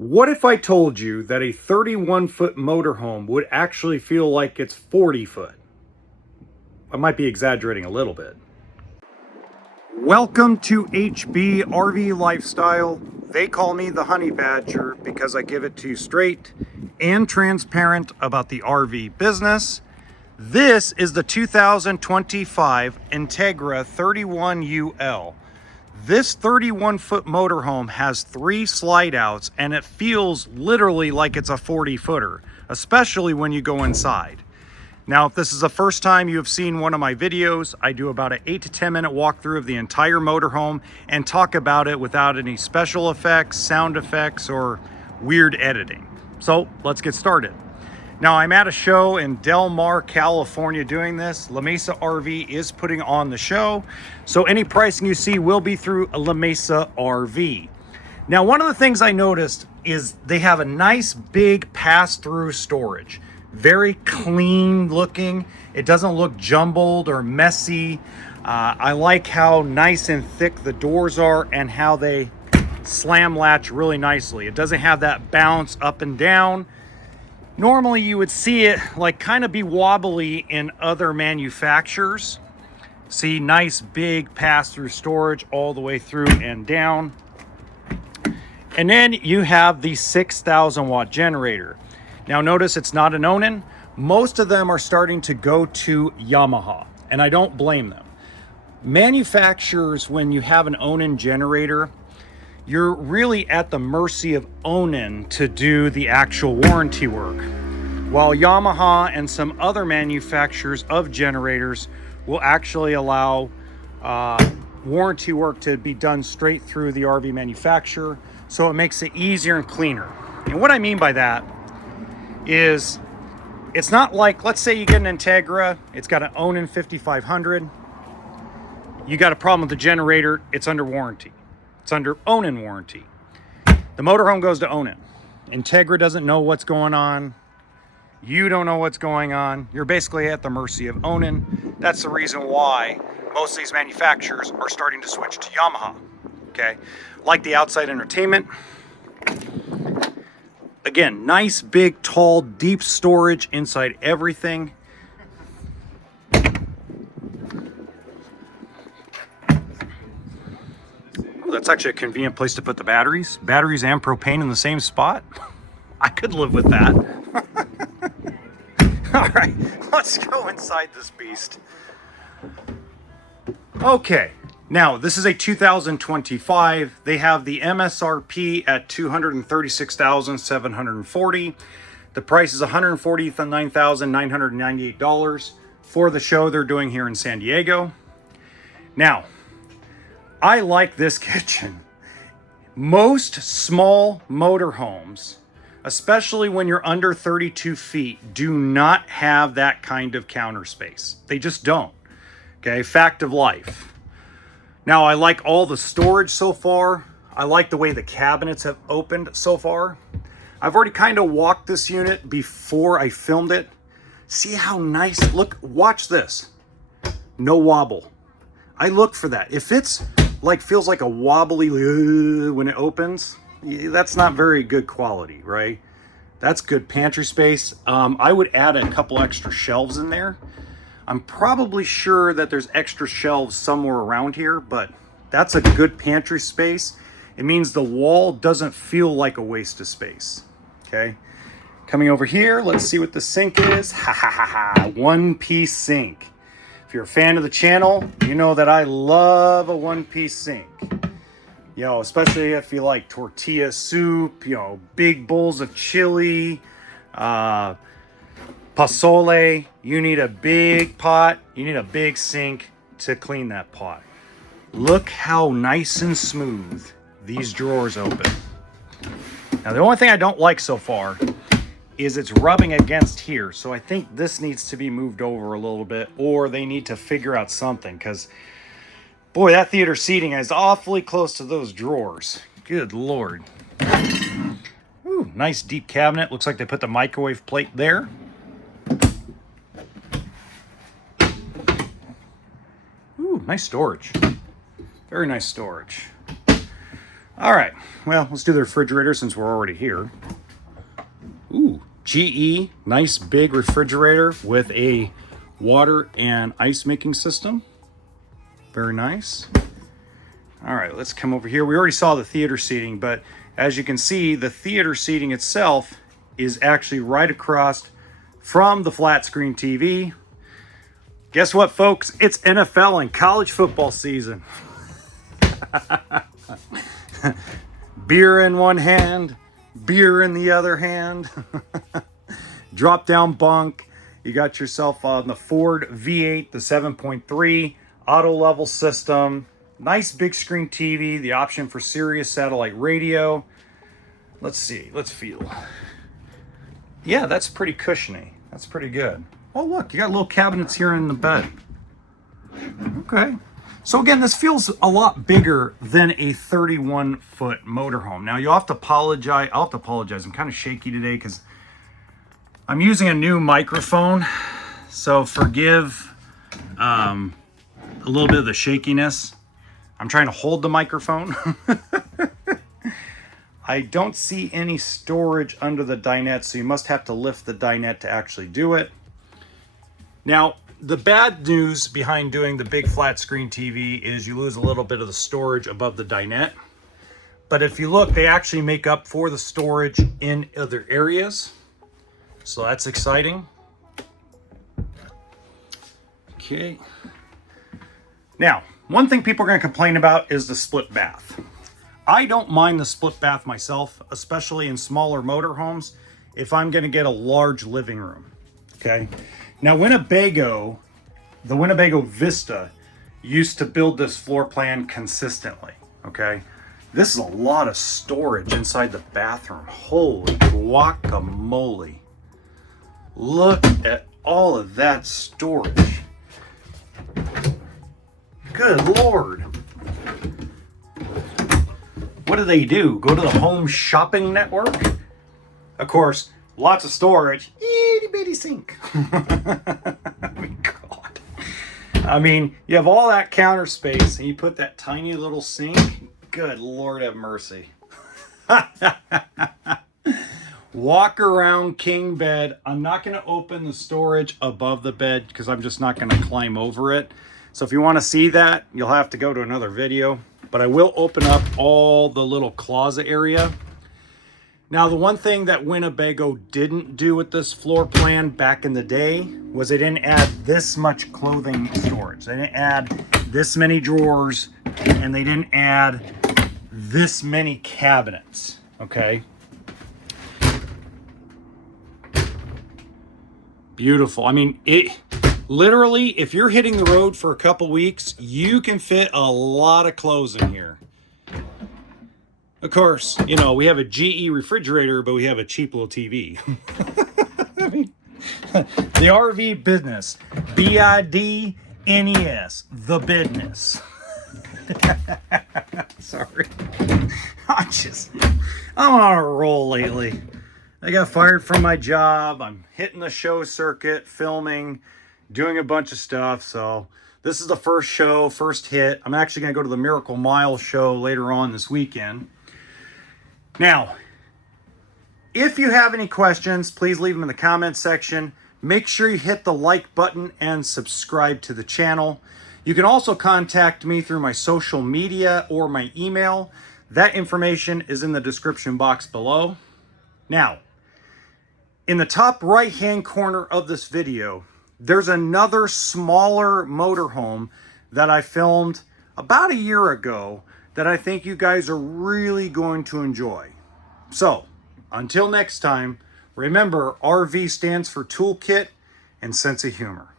What if I told you that a 31-foot motorhome would actually feel like it's 40 foot? I might be exaggerating a little bit. Welcome to HBRV Lifestyle. They call me the Honey Badger because I give it to you straight and transparent about the RV business. This is the 2025 Entegra 31UL. This 31-foot motorhome has 3 slide outs and it feels literally like it's a 40-footer, especially when you go inside. Now, if this is the first time you have seen one of my videos, I do about an 8 to 10 minute walkthrough of the entire motorhome and talk about it without any special effects, sound effects, or weird editing. So let's get started. Now, I'm at a show in Del Mar, California doing this. La Mesa RV is putting on the show. So any pricing you see will be through La Mesa RV. Now, one of the things I noticed is they have a nice big pass-through storage. Very clean looking. It doesn't look jumbled or messy. I like how nice and thick the doors are and how they slam latch really nicely. It doesn't have that bounce up and down. Normally you would see it like kind of be wobbly in other manufacturers. See, nice big pass-through storage all the way through and down. And then you have the 6,000 watt generator. Now notice it's not an awning. Most of them are starting to go to Yamaha, and I don't blame them. Manufacturers, when you have an awning generator, you're really at the mercy of awning to do the actual warranty work. While Yamaha and some other manufacturers of generators will actually allow warranty work to be done straight through the RV manufacturer, so it makes it easier and cleaner. And what I mean by that is it's not like, let's say you get an Entegra, it's got an awning 5500, you got a problem with the generator, it's under warranty. It's under awning warranty. The motorhome goes to awning. Entegra doesn't know what's going on. You don't know what's going on. You're basically at the mercy of awning. That's the reason why most of these manufacturers are starting to switch to Yamaha. Okay, like the outside entertainment. Again, nice, big, tall, deep storage inside everything. That's actually a convenient place to put the batteries. Batteries and propane in the same spot. I could live with that. All right, let's go inside this beast. Okay, now this is a 2025. They have the MSRP at $236,740. The price is $149,998 for the show they're doing here in San Diego. Now, I like this kitchen. Most small motorhomes, especially when you're under 32 feet, do not have that kind of counter space. They just don't. Okay, fact of life. Now, I like all the storage so far. I like the way the cabinets have opened so far. I've already kind of walked this unit before I filmed it. See how nice, look, watch this. No wobble. I look for that. If it's like feels like a wobbly when it opens, that's not very good quality, right? That's good pantry space. I would add a couple extra shelves in there. I'm probably sure that there's extra shelves somewhere around here, but that's a good pantry space. It means the wall doesn't feel like a waste of space. Okay, coming over here, let's see what the sink is. Ha ha ha ha, one-piece sink. If you're a fan of the channel, you know that I love a one-piece sink. You know, especially if you like tortilla soup, you know, big bowls of chili, pozole. You need a big pot. You need a big sink to clean that pot. Look how nice and smooth these drawers open. Now, the only thing I don't like so far is it's rubbing against here. So I think this needs to be moved over a little bit, or they need to figure out something, because boy, that theater seating is awfully close to those drawers. Good Lord. Ooh, nice deep cabinet. Looks like they put the microwave plate there. Ooh, nice storage. Very nice storage. All right, well, let's do the refrigerator since we're already here. Ooh, GE, nice big refrigerator with a water and ice making system. Very nice. All right, let's come over here. We already saw the theater seating, but as you can see, the theater seating itself is actually right across from the flat screen TV. Guess what, folks? It's NFL and college football season. Beer in one hand, beer in the other hand. Drop down bunk. You got yourself on the Ford V8, the 7.3 auto level system. Nice big screen TV, the option for Sirius satellite radio. Let's see, let's feel. Yeah, that's pretty cushiony. That's pretty good. Oh, look, you got little cabinets here in the bed. Okay. So again, this feels a lot bigger than a 31-foot motorhome. Now, you'll have to apologize. I'll have to apologize. I'm kind of shaky today because I'm using a new microphone. So forgive a little bit of the shakiness. I'm trying to hold the microphone. I don't see any storage under the dinette, so you must have to lift the dinette to actually do it. Now, the bad news behind doing the big flat screen TV is you lose a little bit of the storage above the dinette. But if you look, they actually make up for the storage in other areas. So that's exciting. Okay. Now, one thing people are going to complain about is the split bath. I don't mind the split bath myself, especially in smaller motorhomes, if I'm going to get a large living room. Okay. Now, Winnebago, the Winnebago Vista, used to build this floor plan consistently, okay? This is a lot of storage inside the bathroom. Holy guacamole. Look at all of that storage. Good Lord. What do they do? Go to the Home Shopping Network? Of course, lots of storage. Itty bitty sink. God. I mean, you have all that counter space and you put that tiny little sink. Good Lord have mercy. Walk around king bed. I'm not going to open the storage above the bed because I'm just not going to climb over it. So if you want to see that, you'll have to go to another video. But I will open up all the little closet area. Now, the one thing that Winnebago didn't do with this floor plan back in the day was they didn't add this much clothing storage. They didn't add this many drawers, and they didn't add this many cabinets, okay? Beautiful. I mean, it literally, if you're hitting the road for a couple weeks, you can fit a lot of clothes in here. Of course, you know, we have a GE refrigerator, but we have a cheap little TV. I mean, the RV business, BIDNES, the business. Sorry. I'm on a roll lately. I got fired from my job. I'm hitting the show circuit, filming, doing a bunch of stuff. So this is the first show, first hit. I'm actually going to go to the Miracle Mile show later on this weekend. Now, if you have any questions, please leave them in the comments section. Make sure you hit the like button and subscribe to the channel. You can also contact me through my social media or my email. That information is in the description box below. Now, in the top right-hand corner of this video, there's another smaller motorhome that I filmed about a year ago that I think you guys are really going to enjoy. So, until next time, remember, RV stands for toolkit and sense of humor.